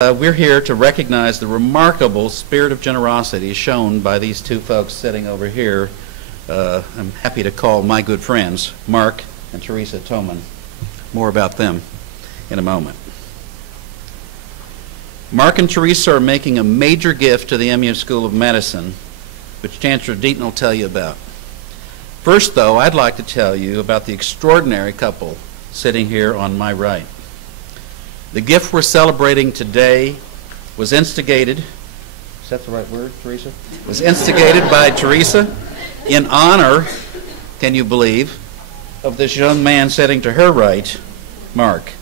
We're here to recognize the remarkable spirit of generosity shown by these two folks sitting over here. I'm happy to call my good friends, Mark and Theresa Thoman. More about them in a moment. Mark and Theresa are making a major gift to the MU School of Medicine, which Chancellor Deaton will tell you about. First, though, I'd like to tell you about the extraordinary couple sitting here on my right. The gift we're celebrating today was instigated, is that the right word, Theresa? Was instigated by Theresa in honor, can you believe, of this young man sitting to her right, Mark,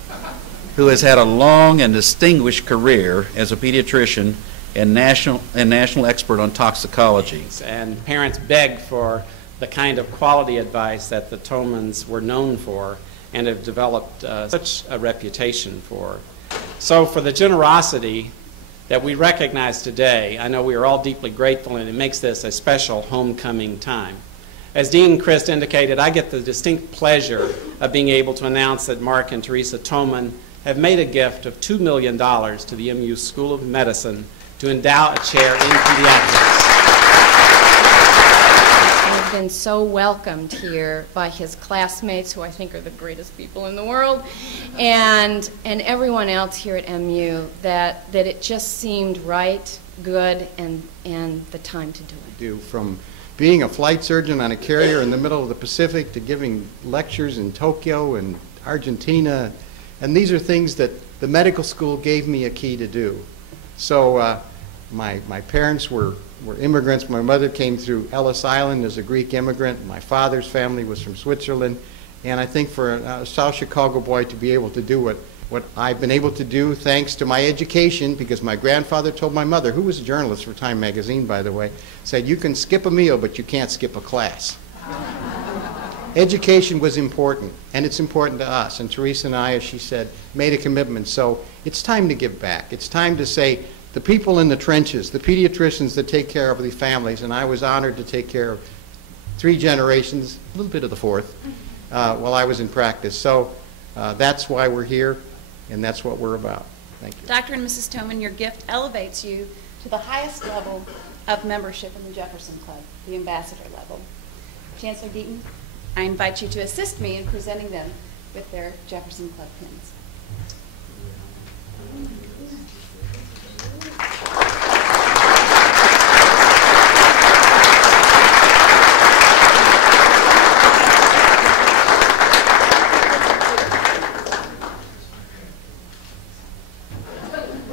who has had a long and distinguished career as a pediatrician and national expert on toxicology. And parents beg for the kind of quality advice that the Thomans were known for and have developed such a reputation for. So for the generosity that we recognize today, I know we are all deeply grateful, and it makes this a special homecoming time. As Dean Christ indicated, I get the distinct pleasure of being able to announce that Mark and Theresa Thoman have made a gift of $2 million to the MU School of Medicine to endow a chair in pediatrics. I've been so welcomed here by his classmates, who I think are the greatest people in the world, and everyone else here at MU, that it just seemed right, good, and the time to do it. From being a flight surgeon on a carrier in the middle of the Pacific to giving lectures in Tokyo and Argentina, and these are things that the medical school gave me a key to do. So my parents were immigrants. My mother came through Ellis Island as a Greek immigrant. My father's family was from Switzerland. And I think for a South Chicago boy to be able to do what I've been able to do thanks to my education, because my grandfather told my mother, who was a journalist for Time magazine, by the way, said, you can skip a meal, but you can't skip a class. Education was important, and it's important to us. And Theresa and I, as she said, made a commitment. So it's time to give back. It's time to say, the people in the trenches, the pediatricians that take care of the families, and I was honored to take care of 3 generations, a little bit of the 4th, while I was in practice. So that's why we're here, and that's what we're about. Thank you. Dr. and Mrs. Thoman, your gift elevates you to the highest level of membership in the Jefferson Club, the ambassador level. Chancellor Deaton, I invite you to assist me in presenting them with their Jefferson Club pins.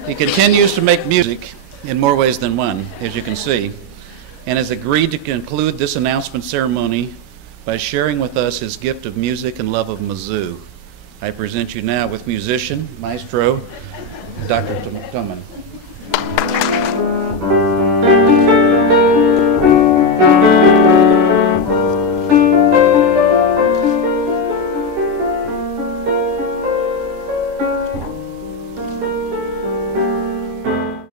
He continues to make music in more ways than one, as you can see, and has agreed to conclude this announcement ceremony by sharing with us his gift of music and love of Mizzou. I present you now with musician, maestro, Dr. Thoman.